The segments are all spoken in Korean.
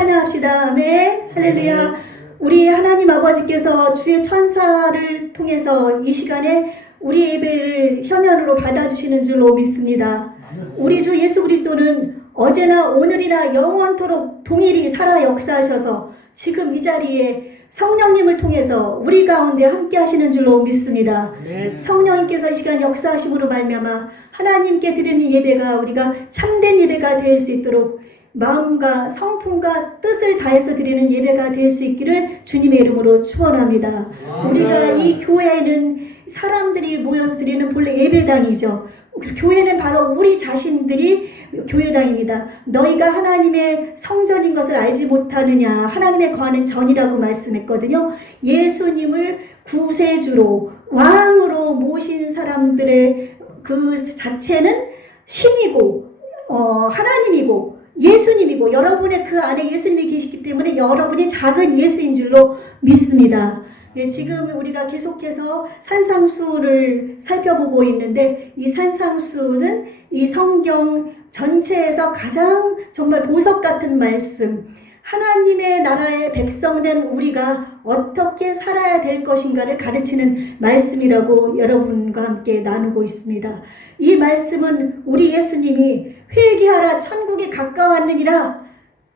찬양합시다. 아멘. 할렐루야. 우리 하나님 아버지께서 주의 천사를 통해서 이 시간에 우리 예배를 현현으로 받아주시는 줄로 믿습니다. 우리 주 예수 그리스도는 어제나 오늘이나 영원토록 동일히 살아 역사하셔서 지금 이 자리에 성령님을 통해서 우리 가운데 함께 하시는 줄로 믿습니다. 성령님께서 이 시간 역사하심으로 말미암아 하나님께 드리는 예배가 우리가 참된 예배가 될 수 있도록 마음과 성품과 뜻을 다해서 드리는 예배가 될 수 있기를 주님의 이름으로 축원합니다. 우리가 이 교회에는 사람들이 모여서 드리는 본래 예배당이죠. 교회는 바로 우리 자신들이 교회당입니다. 너희가 하나님의 성전인 것을 알지 못하느냐. 하나님의 거하는 전이라고 말씀했거든요. 예수님을 구세주로 왕으로 모신 사람들의 그 자체는 신이고 하나님이고 예수님이고 여러분의 그 안에 예수님이 계시기 때문에 여러분이 작은 예수인 줄로 믿습니다. 예, 지금 우리가 계속해서 산상수를 살펴보고 있는데 이 산상수는 이 성경 전체에서 가장 정말 보석 같은 말씀, 하나님의 나라의 백성된 우리가 어떻게 살아야 될 것인가를 가르치는 말씀이라고 여러분과 함께 나누고 있습니다. 이 말씀은 우리 예수님이 회개하라 천국이 가까웠느니라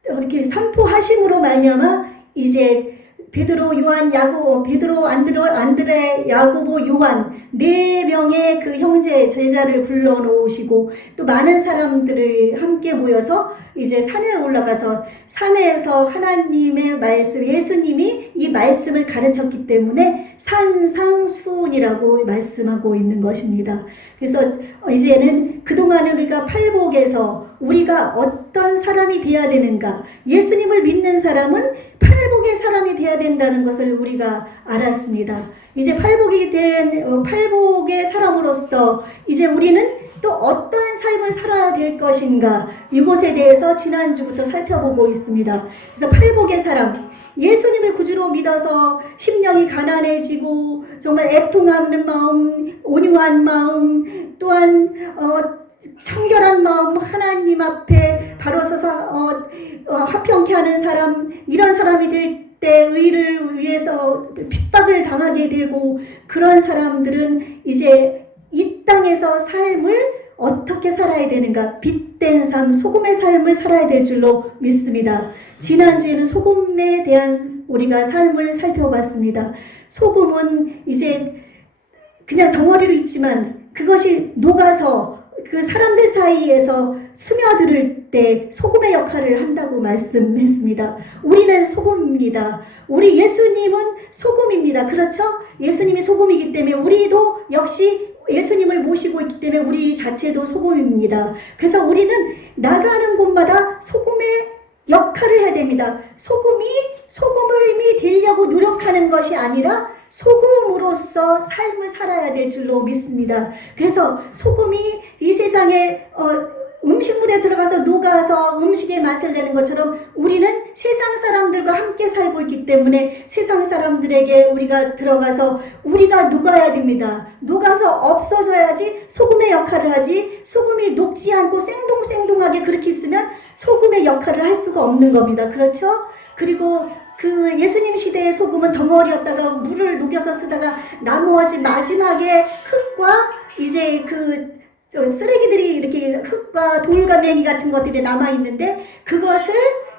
이렇게 선포하심으로 말미암아 이제 베드로, 요한, 야고보, 베드로, 안드레, 야고보, 요한 4명의 그 형제 제자를 불러놓으시고 또 많은 사람들을 함께 모여서 이제 산에 올라가서 산에서 하나님의 말씀, 예수님이 이 말씀을 가르쳤기 때문에 산상수훈이라고 말씀하고 있는 것입니다. 그래서 이제는 그동안은 우리가 팔복에서 우리가 어떤 사람이 되어야 되는가, 예수님을 믿는 사람은 팔복의 사람이 되어야 된다는 것을 우리가 알았습니다. 이제 팔복의 사람으로서 이제 우리는 또 어떤 삶을 살아야 될 것인가, 이것에 대해서 지난주부터 살펴보고 있습니다. 그래서 팔복의 사람, 예수님을 구주로 믿어서 심령이 가난해지고 정말 애통하는 마음, 온유한 마음, 또한 청결한 마음, 하나님 앞에 바로 서서 화평케 하는 사람, 이런 사람이 될 때 의를 위해서 핍박을 당하게 되고, 그런 사람들은 이제 이 땅에서 삶을 어떻게 살아야 되는가, 빛된 삶, 소금의 삶을 살아야 될 줄로 믿습니다. 지난주에는 소금에 대한 우리가 삶을 살펴봤습니다. 소금은 이제 그냥 덩어리로 있지만 그것이 녹아서 그 사람들 사이에서 스며들 때 소금의 역할을 한다고 말씀했습니다. 우리는 소금입니다. 우리 예수님은 소금입니다. 그렇죠? 예수님이 소금이기 때문에 우리도 역시 예수님을 모시고 있기 때문에 우리 자체도 소금입니다. 그래서 우리는 나가는 곳마다 소금의 역할을 해야 됩니다. 소금이 되려고 노력하는 것이 아니라 소금으로서 삶을 살아야 될 줄로 믿습니다. 그래서 소금이 이 세상에 음식물에 들어가서 녹아서 음식의 맛을 내는 것처럼 우리는 세상 사람들과 함께 살고 있기 때문에 세상 사람들에게 우리가 들어가서 우리가 녹아야 됩니다. 녹아서 없어져야지 소금의 역할을 하지, 소금이 녹지 않고 생동생동하게 그렇게 있으면 소금의 역할을 할 수가 없는 겁니다. 그렇죠? 그리고 그 예수님 시대의 소금은 덩어리였다가 물을 녹여서 쓰다가 나무와지 마지막에 흙과 이제 그 쓰레기들이 이렇게 흙과 돌과 맹이 같은 것들이 남아있는데 그것을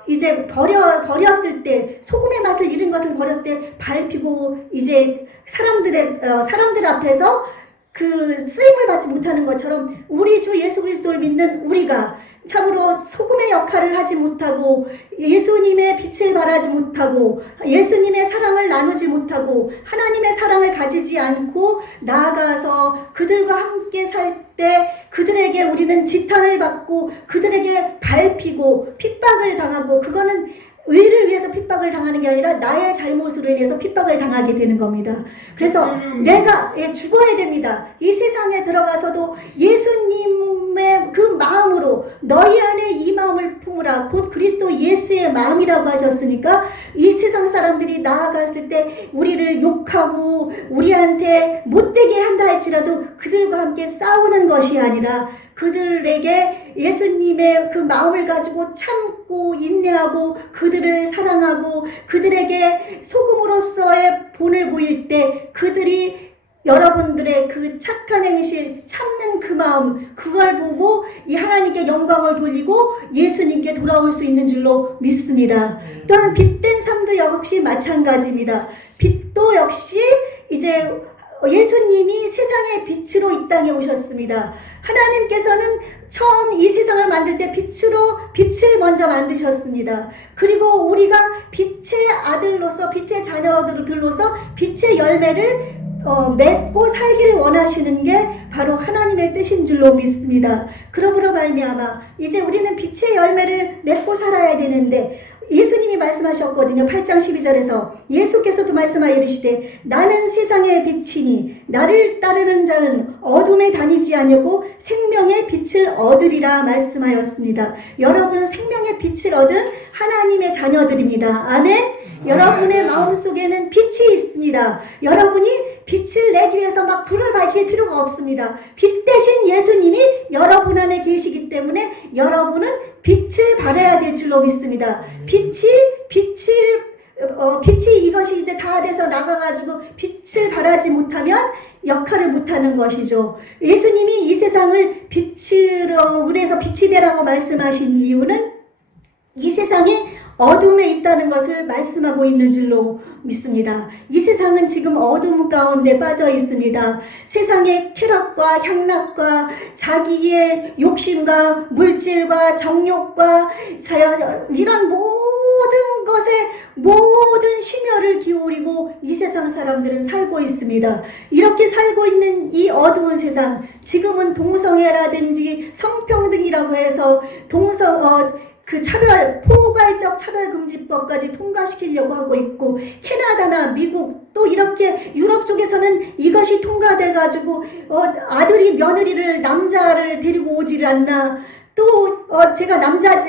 이제 버렸을 때, 소금의 맛을 잃은 것을 버렸을 때 밟히고 이제 사람들 앞에서 그 쓰임을 받지 못하는 것처럼 우리 주 예수 그리스도를 믿는 우리가 참으로 소금의 역할을 하지 못하고 예수님의 빛을 발하지 못하고 예수님의 사랑을 나누지 못하고 하나님의 사랑을 가지지 않고 나아가서 그들과 함께 살 때 그들에게 우리는 지탄을 받고 그들에게 밟히고 핍박을 당하고, 그거는 의를 위해서 핍박을 당하는 게 아니라 나의 잘못으로 인해서 핍박을 당하게 되는 겁니다. 그래서 내가 죽어야 됩니다. 이 세상에 들어가서도 예수님의 그 마음으로 너희 안에 이 마음을 품으라, 곧 그리스도 예수의 마음이라고 하셨으니까 이 세상 사람들이 나아갔을 때 우리를 욕하고 우리한테 못되게 한다 할지라도 그들과 함께 싸우는 것이 아니라 그들에게 예수님의 그 마음을 가지고 참고 인내하고 그들을 사랑하고 그들에게 소금으로서의 본을 보일 때 그들이 여러분들의 그 착한 행실, 참는 그 마음, 그걸 보고 이 하나님께 영광을 돌리고 예수님께 돌아올 수 있는 줄로 믿습니다. 또한 빛된 삶도 역시 마찬가지입니다. 빛도 역시 이제 예수님이 세상의 빛으로 이 땅에 오셨습니다. 하나님께서는 처음 이 세상을 만들 때 빛을 먼저 만드셨습니다. 그리고 우리가 빛의 아들로서, 빛의 자녀들로서 빛의 열매를 맺고 살기를 원하시는 게 바로 하나님의 뜻인 줄로 믿습니다. 그러므로 말미암아 이제 우리는 빛의 열매를 맺고 살아야 되는데 예수님이 말씀하셨거든요. 8장 12절에서 예수께서도 말씀하여 이르시되 나는 세상의 빛이니 나를 따르는 자는 어둠에 다니지 아니하고 생명의 빛을 얻으리라 말씀하였습니다. 여러분은 생명의 빛을 얻은 하나님의 자녀들입니다. 아멘. 여러분의 마음속에는 빛이 있습니다. 여러분이 빛을 내기 위해서 막 불을 밝힐 필요가 없습니다. 빛 대신 예수님이 여러분 안에 계시기 때문에 여러분은 빛을 발해야 될 줄로 믿습니다. 빛이 이것이 이제 다 돼서 나가가지고 빛을 발하지 못하면 역할을 못하는 것이죠. 예수님이 이 세상을 빛으로 우리에서 빛이 되라고 말씀하신 이유는 이 세상에 어둠에 있다는 것을 말씀하고 있는 줄로 믿습니다. 이 세상은 지금 어둠 가운데 빠져 있습니다. 세상의 쾌락과 향락과 자기의 욕심과 물질과 정욕과 이런 모든 것에 모든 심혈을 기울이고 이 세상 사람들은 살고 있습니다. 이렇게 살고 있는 이 어두운 세상, 지금은 동성애라든지 성평등이라고 해서 포괄적 차별금지법까지 통과시키려고 하고 있고, 캐나다나 미국 또 이렇게 유럽 쪽에서는 이것이 통과돼가지고 아들이 며느리를 남자를 데리고 오질 않나, 또 제가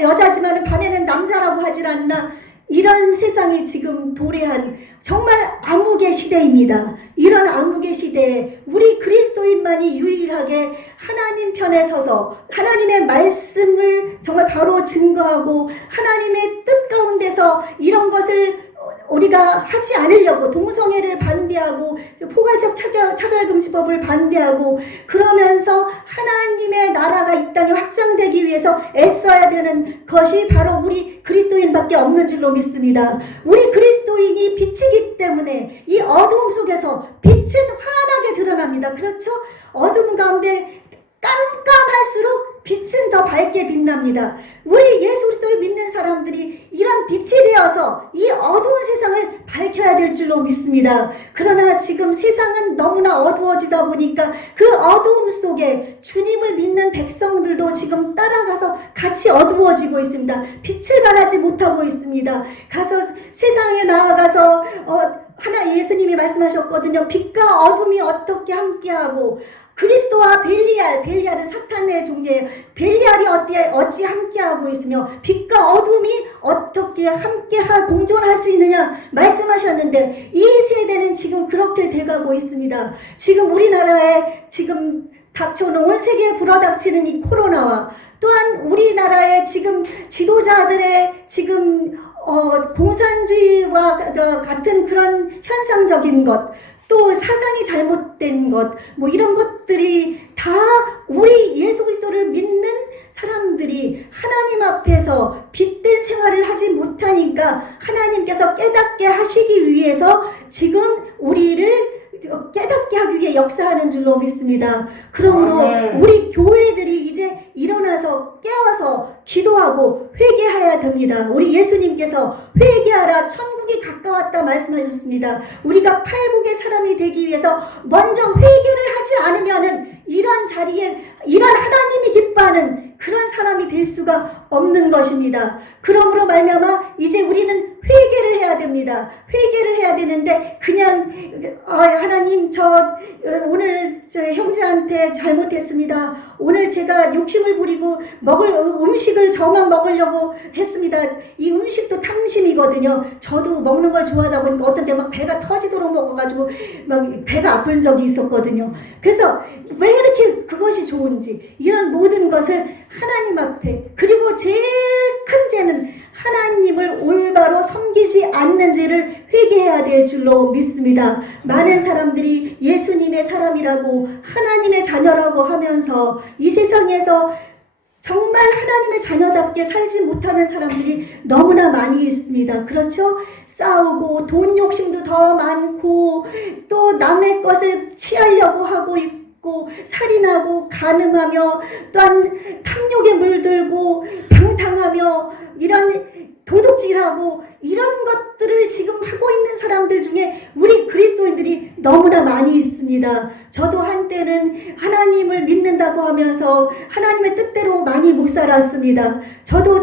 여자지만 밤에는 남자라고 하질 않나, 이런 세상이 지금 도래한 정말 암흑의 시대입니다. 이런 암흑의 시대에 우리 그리스도인만이 유일하게 하나님 편에 서서 하나님의 말씀을 정말 바로 증거하고 하나님의 뜻 가운데서 이런 것을 우리가 하지 않으려고 동성애를 반대하고 포괄적 차별금지법을 반대하고 그러면서 하나님의 나라가 이 땅에 확장되기 위해서 애써야 되는 것이 바로 우리 그리스도인밖에 없는 줄로 믿습니다. 우리 그리스도인이 빛이기 때문에 이 어두움 속에서 빛은 환하게 드러납니다. 그렇죠? 어두움 가운데 깜깜할수록 빛은 더 밝게 빛납니다. 우리 예수 그리스도를 믿는 사람들이 이런 빛이 되어서 이 어두운 세상을 밝혀야 될 줄로 믿습니다. 그러나 지금 세상은 너무나 어두워지다 보니까 그 어두움 속에 주님을 믿는 백성들도 지금 따라가서 같이 어두워지고 있습니다. 빛을 발하지 못하고 있습니다. 가서 세상에 나아가서 예수님이 말씀하셨거든요. 빛과 어둠이 어떻게 함께하고 그리스도와 벨리알은 사탄의 종류예요. 벨리알이 어찌 함께하고 있으며 빛과 어둠이 어떻게 공존할 수 있느냐 말씀하셨는데, 이 세대는 지금 그렇게 돼가고 있습니다. 지금 우리나라에 지금 닥쳐오는 온 세계에 불어닥치는 이 코로나와 또한 우리나라의 지금 지도자들의 지금 공산주의와 같은 그런 현상적인 것, 또 사상이 잘못된 것, 이런 것들이 다 우리 예수 그리스도를 믿는 사람들이 하나님 앞에서 빛된 생활을 하지 못하니까 하나님께서 깨닫게 하시기 위해서 지금 우리를 깨닫게 하기 위해 역사하는 줄로 믿습니다. 그러므로 우리 교회들이 이제 일어나서 깨워서 기도하고 회개해야 됩니다. 우리 예수님께서 회개하라, 천국이 가까웠다 말씀하셨습니다. 우리가 팔복의 사람이 되기 위해서 먼저 회개를 하지 않으면은 이런 자리에 이런 하나님이 기뻐하는 그런 사람이 될 수가 없는 것입니다. 그러므로 말미암아 이제 우리는 회개를 해야 됩니다. 회개를 해야 되는데 그냥 하나님 저 오늘 저 형제한테 잘못했습니다. 오늘 제가 욕심을 부리고 먹을 음식을 저만 먹으려고 했습니다. 이 음식도 탐심이거든요. 저도 먹는 걸 좋아하다 보니까 어떤 때 막 배가 터지도록 먹어가지고 막 배가 아픈 적이 있었거든요. 그래서 왜 이렇게 그것이 좋은지 이런 모든 것을 하나님 앞에, 그리고 제일 큰 죄는 하나님을 올바로 섬기지 않는지를 회개해야 될 줄로 믿습니다. 많은 사람들이 예수님의 사람이라고 하나님의 자녀라고 하면서 이 세상에서 정말 하나님의 자녀답게 살지 못하는 사람들이 너무나 많이 있습니다. 그렇죠? 싸우고 돈 욕심도 더 많고 또 남의 것을 취하려고 하고 있고 살인하고 간음하며 또한 탐욕에 물들고 방탕하며 이런 도둑질하고 이런 것들을 지금 하고 있는 사람들 중에 우리 그리스도인들이 너무나 많이 있습니다. 저도 한때는 하나님을 믿는다고 하면서 하나님의 뜻대로 많이 못 살았습니다. 저도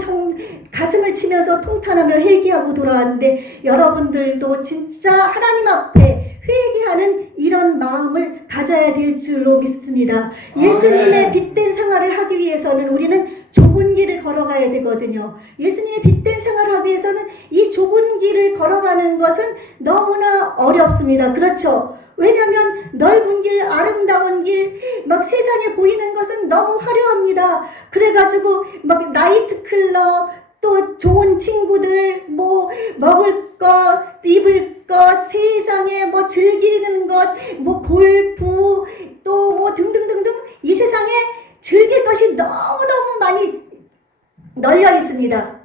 가슴을 치면서 통탄하며 회개하고 돌아왔는데 여러분들도 진짜 하나님 앞에 회개하는 이런 마음을 가져야 될 줄로 믿습니다. 예수님의 빛된 생활을 하기 위해서는 우리는 좁은 길을 걸어가야 되거든요. 예수님의 빛된 생활을 하기 위해서는 이 좁은 길을 걸어가는 것은 너무나 어렵습니다. 그렇죠? 왜냐하면 넓은 길, 아름다운 길, 막 세상에 보이는 것은 너무 화려합니다. 그래가지고 막 나이트 클럽, 또 좋은 친구들, 뭐 먹을 것, 입을 것, 세상에 뭐 즐기는 것, 뭐 골프, 또 뭐 등등등등 이 세상에 즐길 것이 너무너무 많이 널려 있습니다.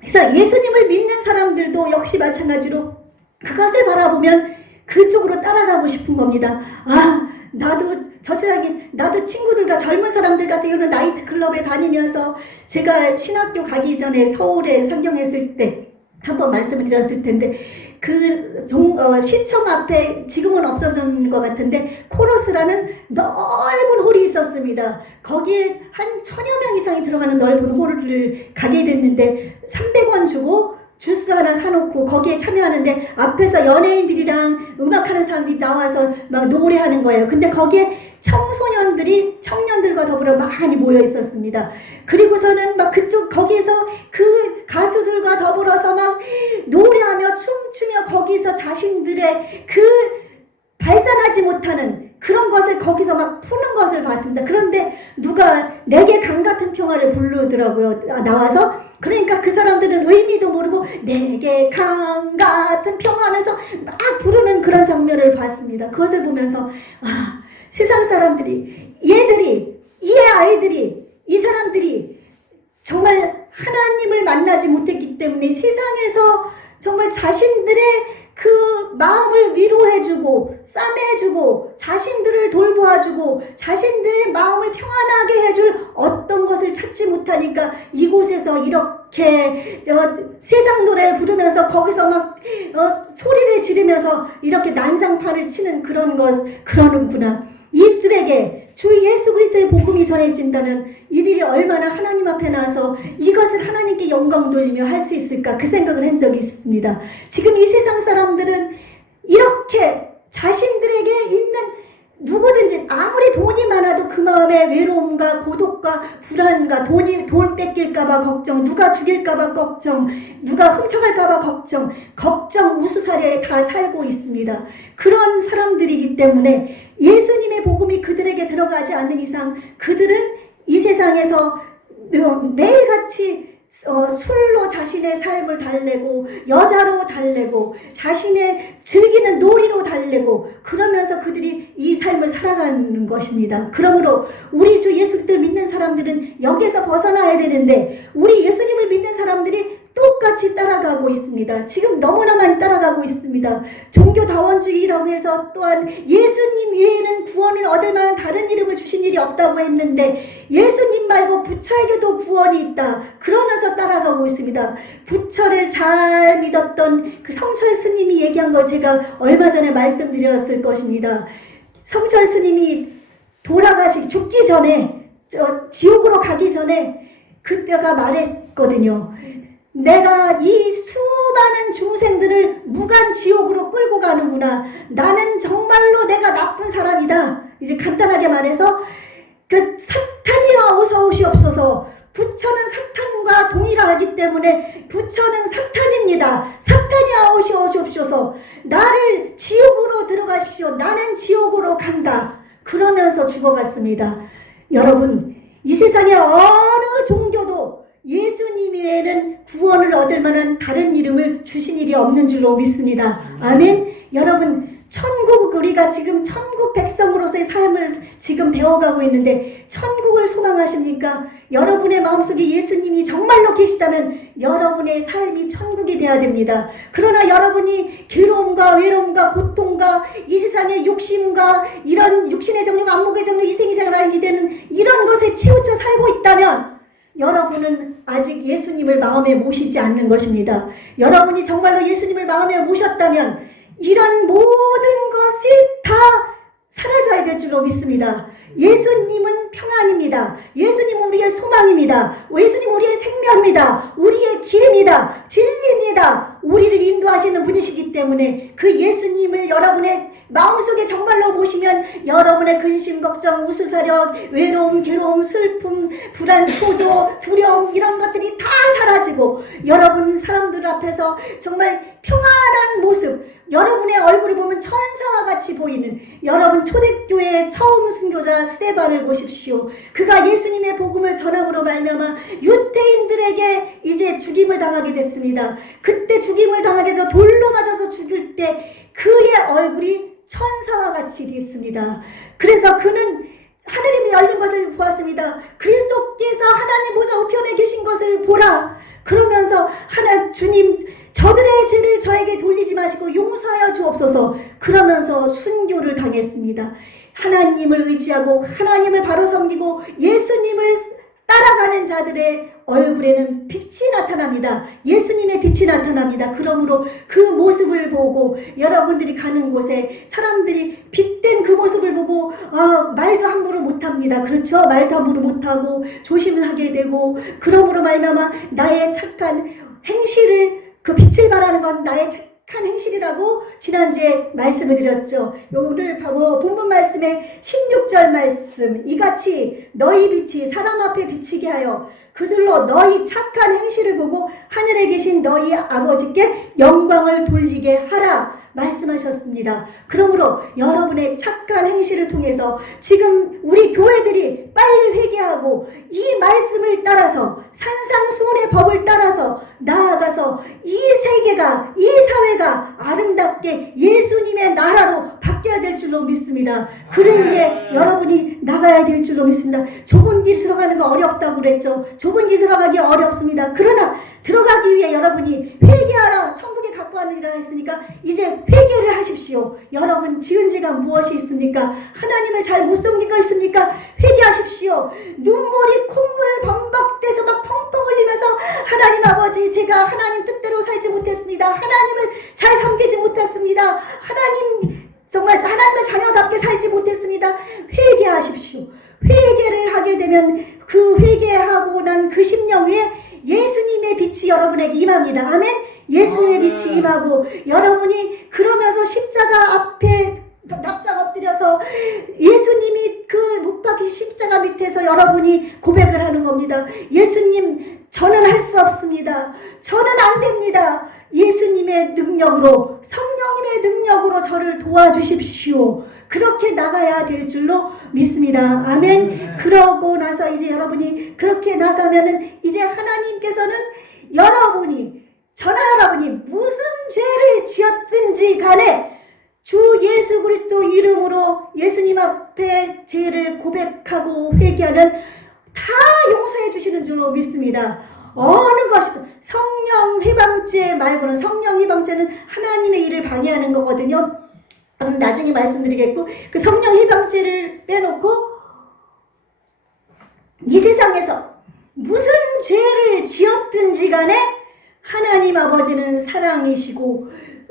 그래서 예수님을 믿는 사람들도 역시 마찬가지로 그것을 바라보면 그쪽으로 따라가고 싶은 겁니다. 나도 저 세상에 나도 친구들과 젊은 사람들 같은 경우는 나이트 클럽에 다니면서 제가 신학교 가기 전에 서울에 상경했을 때 한번 말씀을 드렸을 텐데 시청 앞에 지금은 없어진 것 같은데 코러스라는 넓은 홀이 있었습니다. 거기에 한 1000여 명 이상이 들어가는 넓은 홀을 가게 됐는데 300원 주고 주스 하나 사놓고 거기에 참여하는데 앞에서 연예인들이랑 음악하는 사람들이 나와서 막 노래하는 거예요. 근데 거기에 청소년들이 청년들과 더불어 많이 모여 있었습니다. 그리고서는 막 거기서 그 가수들과 더불어서 막 노래하며 춤추며 거기서 자신들의 그 발산하지 못하는 그런 것을 거기서 막 푸는 것을 봤습니다. 그런데 누가 내게 강 같은 평화를 부르더라고요. 나와서. 그러니까 그 사람들은 의미도 모르고 내게 강 같은 평화하면서 막 부르는 그런 장면을 봤습니다. 그것을 보면서 세상 사람들이 이 아이들이 이 사람들이 정말 하나님을 만나지 못했기 때문에 세상에서 정말 자신들의 그 마음을 위로해주고 싸매주고 자신들을 돌보아주고 자신들의 마음을 평안하게 해줄 어떤 것을 찾지 못하니까 이곳에서 이렇게 세상 노래를 부르면서 거기서 막 소리를 지르면서 이렇게 난장판을 치는 그러는구나. 이들에게 주 예수 그리스도의 복음이 전해진다면 이들이 얼마나 하나님 앞에 나와서 이것을 하나님께 영광 돌리며 할 수 있을까 그 생각을 한 적이 있습니다. 지금 이 세상 사람들은 이렇게 자신들에게 있는 누구든지 아무리 돈이 많아도 그 마음에 외로움과 고독과 불안과 돈 뺏길까봐 걱정, 누가 죽일까봐 걱정, 누가 훔쳐갈까봐 걱정 우수사리에 다 살고 있습니다. 그런 사람들이기 때문에 예수님의 복음이 그들에게 들어가지 않는 이상 그들은 이 세상에서 매일같이 술로 자신의 삶을 달래고 여자로 달래고 자신의 즐기는 놀이로 달래고 그러면서 그들이 이 삶을 살아가는 것입니다. 그러므로 우리 주 예수를 믿는 사람들은 여기에서 벗어나야 되는데 우리 예수님을 믿는 사람들이 똑같이 따라가고 있습니다. 지금 너무나 많이 따라가고 있습니다. 종교다원주의라고 해서 또한 예수님 외에는 구원을 얻을 만한 다른 이름을 주신 일이 없다고 했는데 예수님 말고 부처에게도 구원이 있다. 그러면서 따라가고 있습니다. 부처를 잘 믿었던 그 성철 스님이 얘기한 걸 제가 얼마 전에 말씀드렸을 것입니다. 성철 스님이 죽기 전에 지옥으로 가기 전에 그때가 말했거든요. 내가 이 수많은 중생들을 무간 지옥으로 끌고 가는구나. 나는 정말로 내가 나쁜 사람이다. 이제 간단하게 말해서 그 사탄이여 어서 오시옵소서. 부처는 사탄과 동일하기 때문에 부처는 사탄입니다. 사탄이여 오시옵소서. 나를 지옥으로 들어가십시오. 나는 지옥으로 간다. 그러면서 죽어갔습니다. 여러분, 이 세상에 어느 종교도 예수님 외에는 구원을 얻을 만한 다른 이름을 주신 일이 없는 줄로 믿습니다. 아멘. 여러분, 천국, 우리가 지금 천국 백성으로서의 삶을 지금 배워가고 있는데 천국을 소망하십니까? 여러분의 마음속에 예수님이 정말로 계시다면 여러분의 삶이 천국이 되어야 됩니다. 그러나 여러분이 괴로움과 외로움과 고통과 이 세상의 욕심과 이런 육신의 정욕, 안목의 정욕, 이생이 생활이 되는 이런 것에 치우쳐 살고 있다면 여러분은 아직 예수님을 마음에 모시지 않는 것입니다. 여러분이 정말로 예수님을 마음에 모셨다면 이런 모든 것이 다 사라져야 될 줄로 믿습니다. 예수님은 평안입니다. 예수님은 우리의 소망입니다. 예수님은 우리의 생명입니다. 우리의 길입니다. 진리입니다. 우리를 인도하시는 분이시기 때문에 그 예수님을 여러분의 마음속에 정말로 모시면 여러분의 근심, 걱정, 우수사력, 외로움, 괴로움, 슬픔, 불안, 초조, 두려움 이런 것들이 다 사라지고 여러분 사람들 앞에서 정말 평안한 모습, 여러분의 얼굴을 보면 천사와 같이 보이는 여러분 초대교회의 처음 순교자 스데반을 보십시오. 그가 예수님의 복음을 전함으로 말미암아 유대인들에게 이제 죽임을 당하게 됐습니다. 그때 죽임을 당하게 돼서 돌로 맞아서 죽일 때 그의 얼굴이 천사와 같이 됐습니다. 그래서 그는 하늘이 열린 것을 보았습니다. 그리스도께서 하나님 보좌 우편에 계신 것을 보라. 그러면서 주님 저들의 죄를 저에게 돌리지 마시고 용서하여 주옵소서. 그러면서 순교를 당했습니다. 하나님을 의지하고 하나님을 바로 섬기고 예수님을 따라가는 자들의 얼굴에는 빛이 나타납니다. 예수님의 빛이 나타납니다. 그러므로 그 모습을 보고 여러분들이 가는 곳에 사람들이 빛된 그 모습을 보고 말도 함부로 못합니다. 그렇죠? 말도 함부로 못하고 조심을 하게 되고 그러므로 말미암아 나의 착한 행실을 그 빛을 발하는 건 나의 착한 행실이라고 지난주에 말씀을 드렸죠. 오늘 바로 본문 말씀의 16절 말씀 이같이 너희 빛이 사람 앞에 비치게 하여 그들로 너희 착한 행실을 보고 하늘에 계신 너희 아버지께 영광을 돌리게 하라 말씀하셨습니다. 그러므로 여러분의 착한 행실을 통해서 지금 우리 교회들이 빨리 회개하고 이 말씀을 따라서 산상수훈의 법을 따라서 나아가서 이 세계가 이 사회가 아름답게 예수님의 나라로 바뀌어야 될 줄로 믿습니다. 그를 위해 여러분이 나가야 될 줄로 믿습니다. 좁은 길 들어가는 거 어렵다고 그랬죠. 좁은 길 들어가기 어렵습니다. 그러나 들어가기 위해 여러분이 회개하라 천국에 갖고 가느니라 했으니까 이제 회개를 하십시오. 여러분 지은 죄가 무엇이 있습니까? 하나님을 잘 못 섬긴 거 있습니까? 회개하십시오. 눈물이 콧물 범벅돼서 막 펑펑 흘리면서 하나님 아버지 제가 하나님 뜻대로 살지 못했습니다. 하나님을 잘 섬기지 못했습니다. 하나님 정말 하나님의 자녀답게 살지 못했습니다. 회개하십시오. 회개를 하게 되면 그 회개하고 난 그 10년 후에 예수님의 빛이 여러분에게 임합니다. 아멘. 예수님의 빛이 임하고 여러분이 그러면서 십자가 앞에 납작 엎드려서 예수님이 그 못 박힌 십자가 밑에서 여러분이 고백을 하는 겁니다. 예수님 저는 할 수 없습니다. 저는 안 됩니다. 예수님의 능력으로 성령님의 능력으로 저를 도와주십시오. 그렇게 나가야 될 줄로 믿습니다. 아멘. 그러고 나서 이제 여러분이 그렇게 나가면은 이제 하나님께서는 저나 여러분이 무슨 죄를 지었든지 간에 주 예수 그리스도 이름으로 예수님 앞에 죄를 고백하고 회개하면 다 용서해 주시는 줄로 믿습니다. 어느 것이든 성령 회방죄 말고는 성령 회방죄는 하나님의 일을 방해하는 거거든요. 나중에 말씀드리겠고 그 성령 회방죄를 빼놓고 이 세상에서 무슨 죄를 지었든지 간에 하나님 아버지는 사랑이시고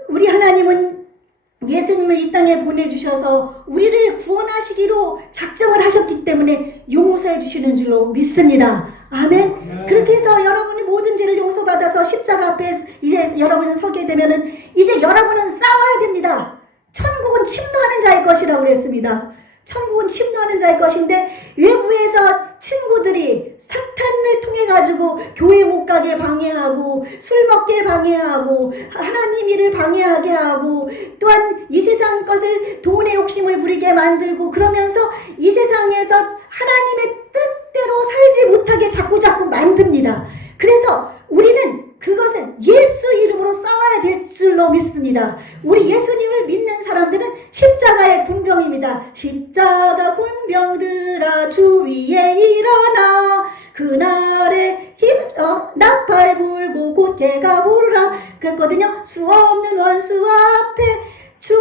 우리 하나님은 예수님을 이 땅에 보내주셔서 우리를 구원하시기로 작정을 하셨기 때문에 용서해 주시는 줄로 믿습니다. 아멘. 그렇게 해서 여러분이 모든 죄를 용서받아서 십자가 앞에 이제 여러분이 서게 되면은 이제 여러분은 싸워야 됩니다. 천국은 침노하는 자의 것이라고 그랬습니다. 천국은 침노하는 자의 것인데 외부에서 친구들이 사탄을 통해 가지고 교회 못 가게 방해하고 술 먹게 방해하고 하나님 일을 방해하게 하고 또한 이 세상 것을 돈의 욕심을 부리게 만들고 그러면서 이 세상에서 하나님의 뜻대로 살지 못하게 자꾸 만듭니다. 그래서 우리는 그것은 예수 이름으로 싸워야 될 줄로 믿습니다. 우리 예수님을 믿는 사람들은 십자가의 군병입니다. 십자가 군병들아 주 위에 일어나 그날에 힘써 나팔 불고 고태가 부르라 그랬거든요. 수 없는 원수 앞에 주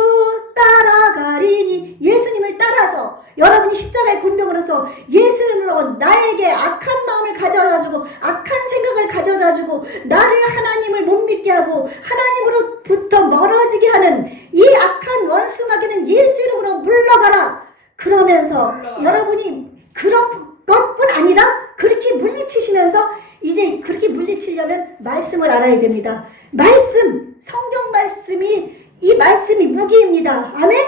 따라가리니 예수님을 따라서 여러분이 십자가의 군병으로서 예수님으로 나에게 악한 마음을 가져다주고 악한 생각을 가져다주고 나를 하나님을 못 믿게 하고 하나님으로부터 멀어지게 하는 이 악한 원수 마귀는 예수 이름으로 물러가라. 그러면서 여러분이 그런 것뿐 아니라 그렇게 물리치시면서 이제 그렇게 물리치려면 말씀을 알아야 됩니다. 말씀, 성경 말씀이 이 말씀이 무기입니다. 아멘?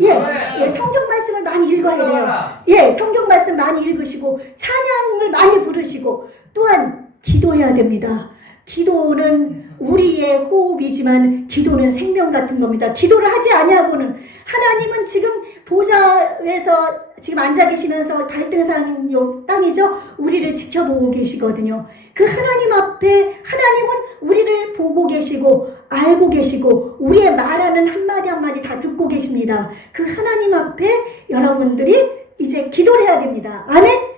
예, 성경 말씀을 많이 읽어야 돼요. 예, 성경 말씀 많이 읽으시고 찬양을 많이 부르시고 또한 기도해야 됩니다. 기도는 우리의 호흡이지만 기도는 생명 같은 겁니다. 기도를 하지 아니하고는 하나님은 지금 보좌에서 지금 앉아 계시면서 갈등상 땅이죠. 우리를 지켜보고 계시거든요. 그 하나님 앞에 하나님은 우리를 보고 계시고 알고 계시고 우리의 말하는 한마디 한마디 다 듣고 계십니다. 그 하나님 앞에 여러분들이 이제 기도를 해야 됩니다. 아멘?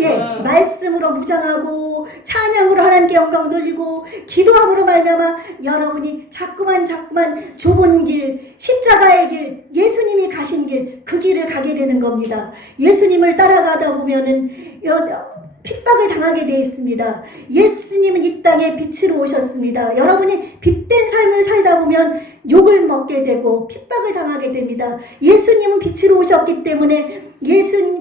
예, 말씀으로 무장하고 찬양으로 하나님께 영광 돌리고 기도함으로 말미암아 여러분이 자꾸만 좁은 길, 십자가의 길, 예수님이 가신 길, 그 길을 가게 되는 겁니다. 예수님을 따라가다 보면은 핍박을 당하게 되어 있습니다. 예수님은 이 땅에 빛으로 오셨습니다. 여러분이 빛된 삶을 살다 보면 욕을 먹게 되고 핍박을 당하게 됩니다. 예수님은 빛으로 오셨기 때문에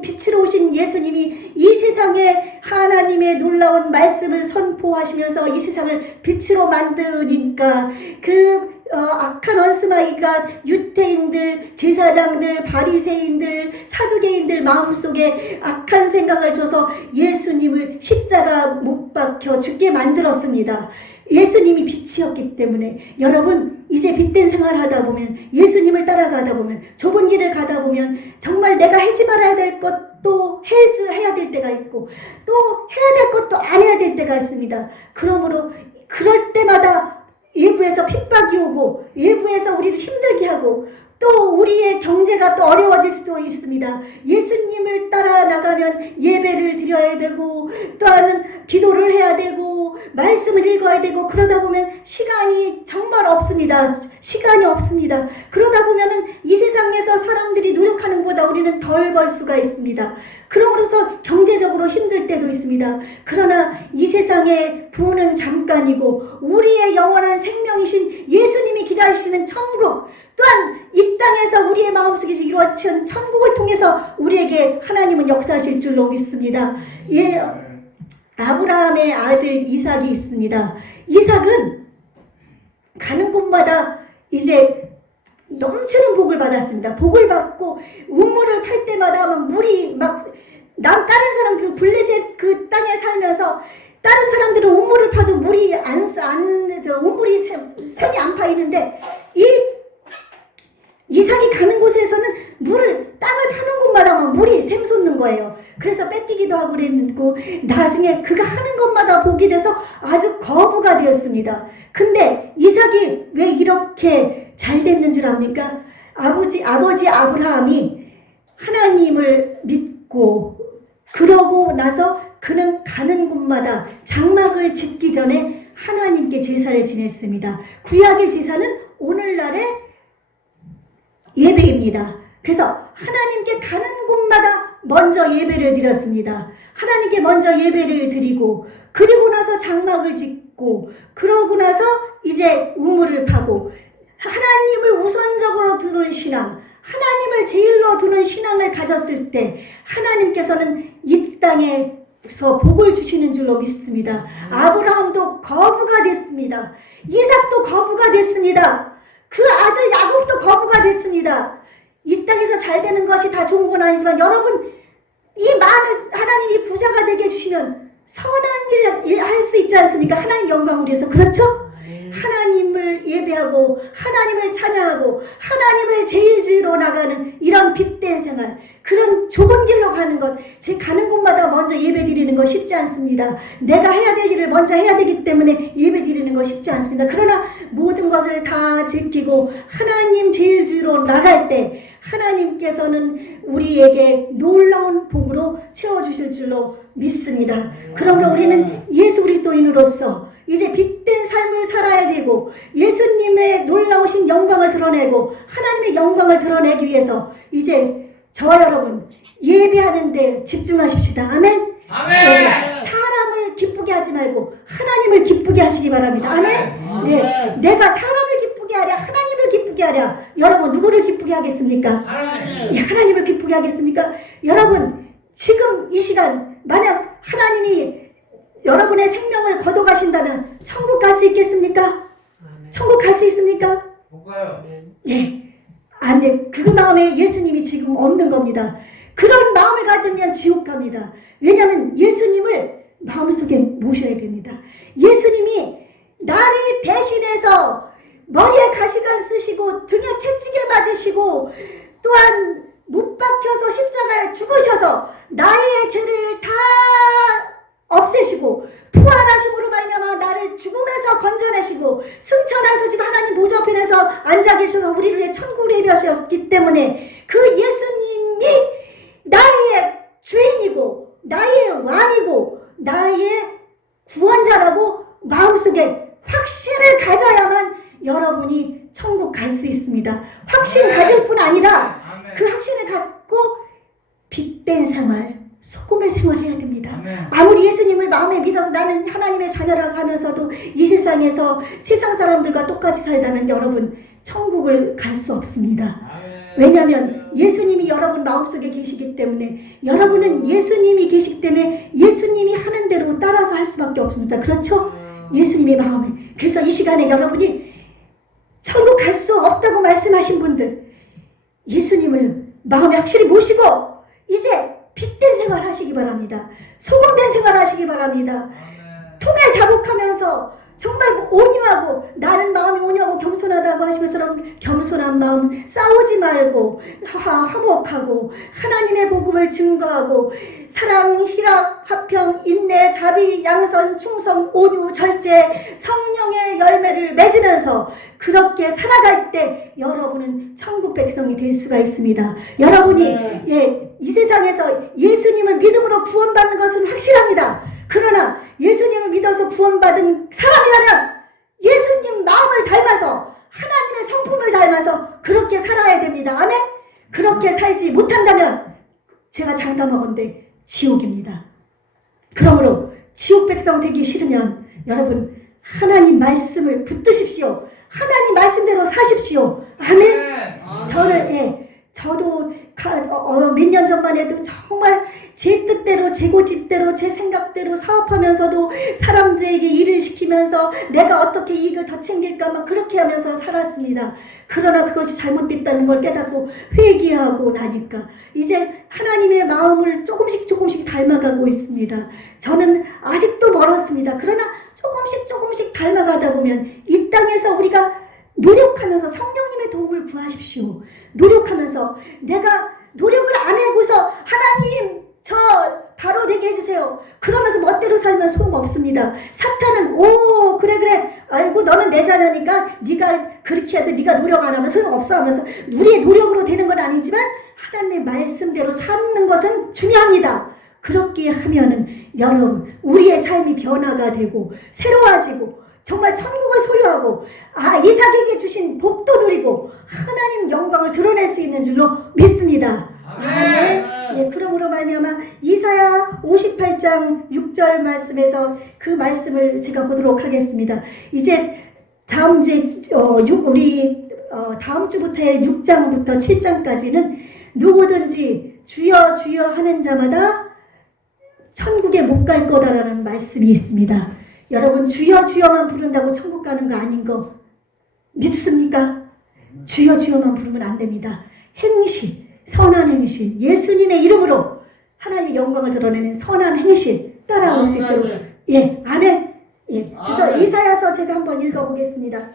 빛으로 오신 예수님이 이 세상에 하나님의 놀라운 말씀을 선포하시면서 이 세상을 빛으로 만드니까 악한 원수마귀가 유태인들, 제사장들, 바리새인들, 사두개인들 마음속에 악한 생각을 줘서 예수님을 십자가 못 박혀 죽게 만들었습니다. 예수님이 빛이었기 때문에 여러분 이제 빛된 생활을 하다 보면 예수님을 따라가다 보면 좁은 길을 가다 보면 정말 내가 하지 말아야 될 것도 해야 될 때가 있고 또 해야 될 것도 안 해야 될 때가 있습니다. 그러므로 그럴 때마다 외부에서 핍박이 오고 외부에서 우리를 힘들게 하고 또 우리의 경제가 또 어려워질 수도 있습니다. 예수님을 따라 나가면 예배를 드려야 되고 또한 기도를 해야 되고 말씀을 읽어야 되고 그러다 보면 시간이 정말 없습니다. 시간이 없습니다. 그러다 보면은 이 세상에서 사람들이 노력하는 것보다 우리는 덜 벌 수가 있습니다. 그러므로서 경제적으로 힘들 때도 있습니다. 그러나 이 세상의 부는 잠깐이고 우리의 영원한 생명이신 예수님이 기다리시는 천국 또한 이 땅에서 우리의 마음속에서 이루어진 천국을 통해서 우리에게 하나님은 역사하실 줄로 믿습니다. 예, 아브라함의 아들 이삭이 있습니다. 이삭은 가는 곳마다 이제 넘치는 복을 받았습니다. 복을 받고 우물을 팔 때마다 막 물이 다른 사람 그 블레셋 그 땅에 살면서 다른 사람들은 우물을 파도 물이 우물이 샘이 안 파이는데 이삭이 가는 곳에서는 땅을 파는 곳마다 막 물이 샘솟는 거예요. 그래서 뺏기기도 하고 그랬고 나중에 그가 하는 것마다 복이 돼서 아주 거부가 되었습니다. 근데 이삭이 왜 이렇게 잘 됐는 줄 압니까? 아버지 아브라함이 하나님을 믿고 그러고 나서 그는 가는 곳마다 장막을 짓기 전에 하나님께 제사를 지냈습니다. 구약의 제사는 오늘날의 예배입니다. 그래서 하나님께 가는 곳마다 먼저 예배를 드렸습니다. 하나님께 먼저 예배를 드리고 그리고 나서 장막을 짓고 그러고 나서 이제 우물을 파고 하나님을 우선적으로 두는 신앙, 하나님을 제일로 두는 신앙을 가졌을 때 하나님께서는 이 땅에 주셔서 복을 주시는 줄로 믿습니다. 아브라함도 거부가 됐습니다. 이삭도 거부가 됐습니다. 그 아들 야곱도 거부가 됐습니다. 이 땅에서 잘 되는 것이 다 좋은 건 아니지만 여러분, 이 많은 하나님이 부자가 되게 해주시면 선한 일 할 수 있지 않습니까? 하나님 영광을 위해서. 그렇죠? 하나님을 예배하고 하나님을 찬양하고 하나님을 제일주의로 나가는 이런 빛된 생활, 그런 좁은 길로 가는 것, 제 가는 곳마다 먼저 예배 드리는 거 쉽지 않습니다. 내가 해야 될 일을 먼저 해야 되기 때문에 예배 드리는 거 쉽지 않습니다. 그러나 모든 것을 다 지키고 하나님 제일주의로 나갈 때 하나님께서는 우리에게 놀라운 복으로 채워주실 줄로 믿습니다. 그러므로 우리는 예수 그리스도인으로서 이제 빛된 삶을 살아야 되고 예수님의 놀라우신 영광을 드러내고 하나님의 영광을 드러내기 위해서 이제 저와 여러분 예배하는 데 집중하십시다. 아멘. 아멘. 사람을 기쁘게 하지 말고 하나님을 기쁘게 하시기 바랍니다. 아멘. 네, 내가 사람을 기쁘게 하랴 하나님을 기쁘게 하랴. 여러분 누구를 기쁘게 하겠습니까? 하나님. 하나님을 기쁘게 하겠습니까? 여러분 지금 이 시간 만약 하나님이 여러분의 생명을 거둬가신다면 천국 갈 수 있겠습니까? 천국 갈 수 있습니까? 못 가요. 네. 안 돼. 그 마음에 예수님이 지금 없는 겁니다. 그런 마음을 가지면 지옥 갑니다. 왜냐하면 예수님을 마음속에 모셔야 됩니다. 예수님이 나를 대신해서 머리에 가시관 쓰시고 등에 채찍에 맞으시고 또한 못 박혀서 십자가에 죽으셔서 나의 죄를 다 없애시고 부활하심으로 말미암아 나를 죽음에서 건져내시고 승천하셔서 지금 하나님 보좌 편에서 앉아 계셔서 우리를 위해 천국을 예비하셨기 때문에 그 예수님이 나의 주인이고 나의 왕이고 나의 구원자라고 마음속에 확신을 가져야만 여러분이 천국 갈 수 있습니다. 확신 가질 뿐 아니라 그 확신을 갖고 빛된 생활, 소금의 생활을 해야 됩니다. 아무리 예수님을 마음에 믿어서 나는 하나님의 자녀라고 하면서도 이 세상에서 세상 사람들과 똑같이 살다면 여러분 천국을 갈 수 없습니다. 왜냐하면 예수님이 여러분 마음속에 계시기 때문에 여러분은 예수님이 계시기 때문에 예수님이 하는 대로 따라서 할 수밖에 없습니다. 그렇죠? 예수님의 마음에. 그래서 이 시간에 여러분이 천국 갈 수 없다고 말씀하신 분들 예수님을 마음에 확실히 모시고 이제 빛된 생활 하시기 바랍니다. 소금된 생활 하시기 바랍니다. 통에 자복하면서 정말 온유하고 나는 마음이 온유하고 겸손하다고 하신 것처럼 겸손한 마음, 싸우지 말고 화목하고 하나님의 복음을 증거하고 사랑, 희락, 화평, 인내, 자비, 양선, 충성, 온유, 절제, 성령의 열매를 맺으면서 그렇게 살아갈 때 여러분은 천국 백성이 될 수가 있습니다. 여러분이 이 세상에서 예수님을 믿음으로 구원받는 것은 확실합니다. 그러나 예수님을 믿어서 구원받은 사람이라면 예수님 마음을 닮아서 하나님의 성품을 닮아서 그렇게 살아야 됩니다. 아멘? 그렇게 살지 못한다면 제가 장담하건대 지옥입니다. 그러므로 지옥 백성 되기 싫으면 여러분 하나님 말씀을 붙드십시오. 하나님 말씀대로 사십시오. 아멘? 저도 몇 년 전만 해도 정말 제 뜻대로, 제 고집대로, 제 생각대로 사업하면서도 사람들에게 일을 시키면서 내가 어떻게 이익을 더 챙길까 막 그렇게 하면서 살았습니다. 그러나 그것이 잘못됐다는 걸 깨닫고 회개하고 나니까 이제 하나님의 마음을 조금씩 닮아가고 있습니다. 저는 아직도 멀었습니다. 그러나 조금씩 닮아가다 보면 이 땅에서 우리가 노력하면서 성령님의 도움을 구하십시오. 노력하면서 내가 노력을 안 해고서 하나님 저 바로 되게 해주세요. 그러면서 멋대로 살면 소용없습니다. 사탄은 그래 아이고 너는 내 자녀니까 네가 그렇게 해도 네가 노력 안 하면 소용없어 하면서 우리의 노력으로 되는 건 아니지만 하나님의 말씀대로 사는 것은 중요합니다. 그렇게 하면은 여러분 우리의 삶이 변화가 되고 새로워지고 정말 천국을 소유하고 이삭에게 주신 복도 누리고 하나님 영광을 드러낼 수 있는 줄로 믿습니다. 아멘. 그러므로 말미암아 이사야 58장 6절 말씀에서 그 말씀을 제가 보도록 하겠습니다. 이제 다음 주부터의 6장부터 7장까지는 누구든지 주여 주여 하는 자마다 천국에 못 갈 거다라는 말씀이 있습니다. 여러분 주여 주여만 부른다고 천국 가는 거 아닌 거 믿습니까? 주여 주여만 부르면 안 됩니다. 행실, 선한 행실, 예수님의 이름으로 하나님의 영광을 드러내는 선한 행실 따라올 수 있도록 예, 아멘. 예, 그래서 아멘. 이사야서 제가 한번 읽어보겠습니다.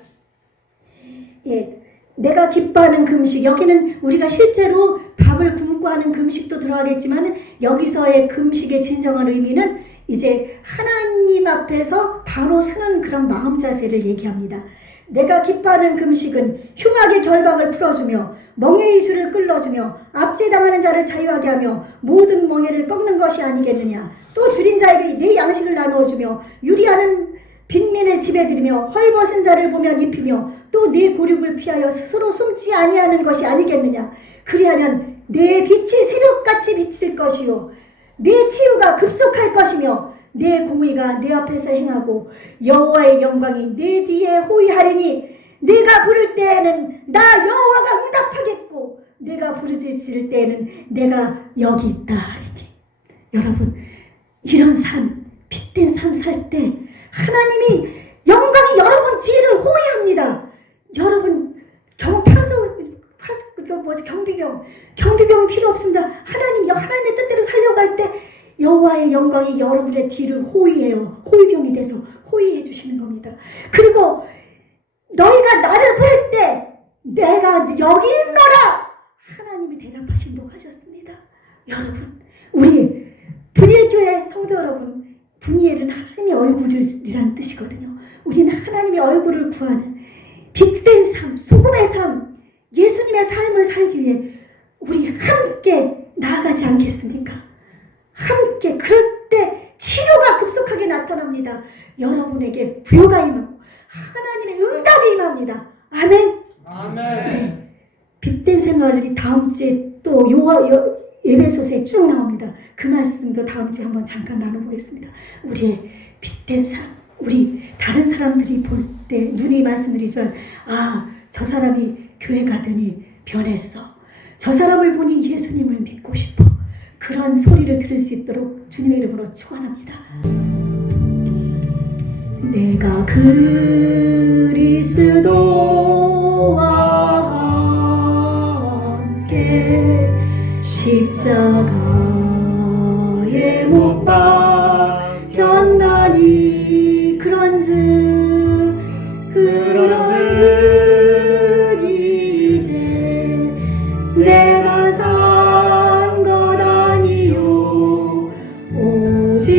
예, 내가 기뻐하는 금식, 여기는 우리가 실제로 밥을 굶고 하는 금식도 들어가겠지만 여기서의 금식의 진정한 의미는 이제 하나님 앞에서 바로 서는 그런 마음 자세를 얘기합니다. 내가 기뻐하는 금식은 흉악의 결박을 풀어주며 멍에의 줄을 끌어주며 압제당하는 자를 자유하게 하며 모든 멍에를 꺾는 것이 아니겠느냐. 또 줄인 자에게 내 양식을 나누어주며 유리하는 빈민을 집에 들이며 헐벗은 자를 보면 입히며 또 네 고륙을 피하여 스스로 숨지 아니하는 것이 아니겠느냐. 그리하면 내 빛이 새벽같이 비칠 것이요 내 치유가 급속할 것이며 내 공의가 내 앞에서 행하고 여호와의 영광이 내 뒤에 호위하리니 내가 부를 때에는 나 여호와가 응답하겠고 내가 부르짖을 때에는 내가 여기 있다 하리니. 여러분 이런 삶, 빛된 삶 살 때 하나님이 영광이 여러분 뒤를 호위합니다. 여러분 경비병은 필요 없습니다. 하나님의 뜻대로 살려갈 때 여호와의 영광이 여러분의 뒤를 호위해요. 호위병이 돼서 호위해 주시는 겁니다. 그리고 너희가 나를 부를 때 내가 여기 있노라 하나님이 대답하신다고 하셨습니다. 여러분 우리 분일교회 성도 여러분, 분이엘은 하나님의 얼굴이라는 뜻이거든요. 우리는 하나님의 얼굴을 구하는 빛된 삶, 소금의 삶, 예수님의 삶을 살기 위해 우리 함께 나아가지 않겠습니까? 함께. 그럴 때 치료가 급속하게 나타납니다. 여러분에게 부여가 임하고 하나님의 응답이 임합니다. 아멘. 아멘. 빛된 생활이 다음 주에 또 에베소서에 쭉 나옵니다. 그 말씀도 다음 주에 한번 잠깐 나눠보겠습니다. 우리의 빛된 삶, 우리 다른 사람들이 볼 때 눈이 말씀드리지만 저 사람이 교회 가더니 변했어. 저 사람을 보니 예수님을 믿고 싶어. 그런 소리를 들을 수 있도록 주님의 이름으로 축원합니다. 내가 그리스도와 함께 십자가에 못 박혔나니 그런즉 이제 내가 산 것 아니요 오직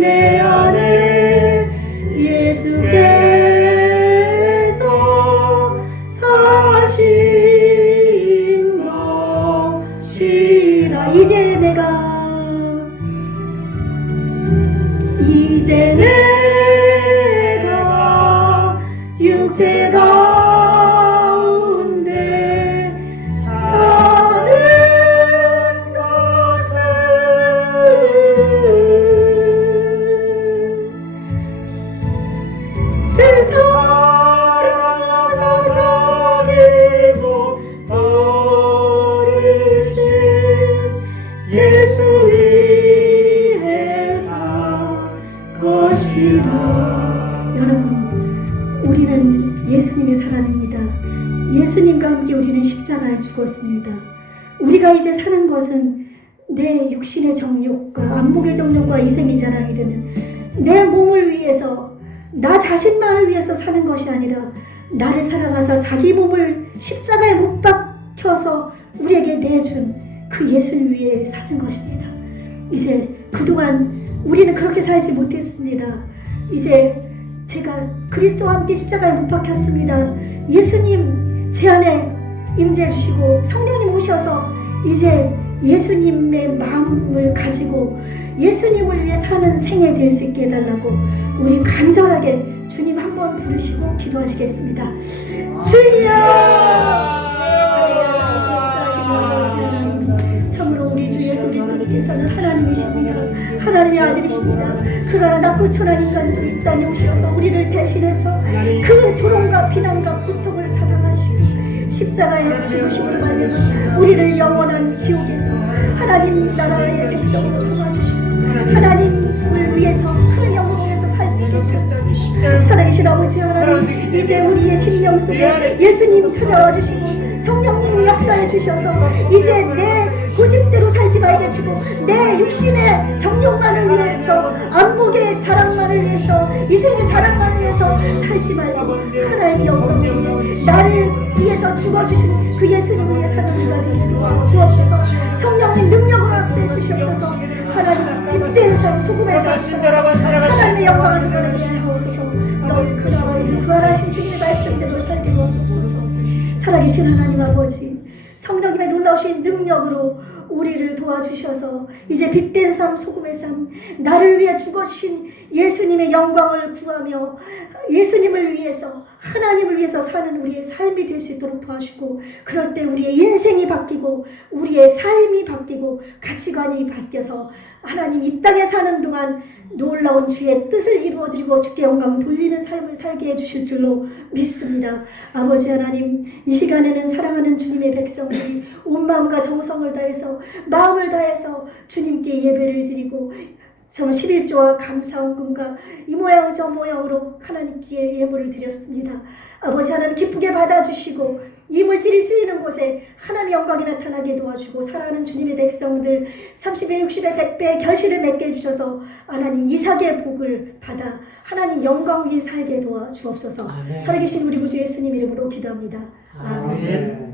내 안에 예수께서 사신 것이라. 이제 내가 육체 가운데 사는 것은 그 사랑하사 자기도 버리신 예수 위에 산 것이라. 여러분 우리는 예수님의 사람입니다. 예수님과 함께 우리는 십자가에 죽었습니다. 우리가 이제 사는 것은 내 육신의 정욕과 안목의 정욕과 이생의 자랑이 되는 내 몸을 위해서 나 자신만을 위해서 사는 것이 아니라 나를 사랑하사 자기 몸을 십자가에 못 박혀서 우리에게 내준 그 예수를 위해 사는 것입니다. 이제 그동안 우리는 그렇게 살지 못했습니다. 이제 제가 그리스도와 함께 십자가에 못 박혔습니다. 예수님 제 안에 임재해 주시고 성령님 오셔서 이제 예수님의 마음을 가지고 예수님을 위해 사는 생애 될 수 있게 해달라고 우리 간절하게 주님 한번 부르시고 기도하시겠습니다. 주여! 참으로 우리 주 예수 그리스도께서는 하나님이십니다. 하나님의 아들이십니다. 그러나 낮고 천한 인간으로 이 땅에 오셔서 우리를 대신해서 그 조롱과 비난과 고통을 받아가시고 십자가에서 죽으심으로 말미암아 우리를 영원한 지옥에서 하나님 나라의 백성으로 삼아주시고 하나님을 위해서 하나님 영광을 위해서 살 수 있게 해주셨습니다. 십자가 살아계신 아버지 하나님, 이제 우리의 심령 속에 예수님 찾아와 주시고 성령님 역사해 주셔서 이제 내 고집대로 살지 말게 해주고 내 육신의 정욕만을 위해서 안목의 자랑만을 위해서 이생의 자랑만을 위해서 살지 말고 하나님의 영광을 위해 나를 위해서 죽어주신 그 예수님을 위해 사는 우리가 되게 주옵소서. 성령의 능력을 얻게 주시옵소서. 하나님 빛된 삶 소금에서 하나님의 영광을 드러내게 하옵소서. 너희 그 나라의 부활하신 주님의 말씀대로 살게 도와주옵소서. 살아계신 하나님 아버지, 성령님의 놀라우신 능력으로 우리를 도와주셔서 이제 빛된 삶 소금의 삶 나를 위해 죽어주신 예수님의 영광을 구하며 예수님을 위해서 하나님을 위해서 사는 우리의 삶이 될 수 있도록 도와주고, 그럴 때 우리의 인생이 바뀌고 우리의 삶이 바뀌고 가치관이 바뀌어서 하나님 이 땅에 사는 동안 놀라운 주의 뜻을 이루어드리고 주께 영광 돌리는 삶을 살게 해주실 줄로 믿습니다. 아버지 하나님, 이 시간에는 사랑하는 주님의 백성들이 온 마음과 정성을 다해서 마음을 다해서 주님께 예배를 드리고 정말 11조와 감사헌금과 이 모양 저 모양으로 하나님께 예물을 드렸습니다. 아버지 하나님 기쁘게 받아주시고 이 물질이 쓰이는 곳에 하나님의 영광이 나타나게 도와주고 사랑하는 주님의 백성들 30배, 60배, 100배의 결실을 맺게 해주셔서 하나님 이삭의 복을 받아 하나님 영광 위에 살게 도와주옵소서. 살아계신 우리 구주 예수님 이름으로 기도합니다. 아멘.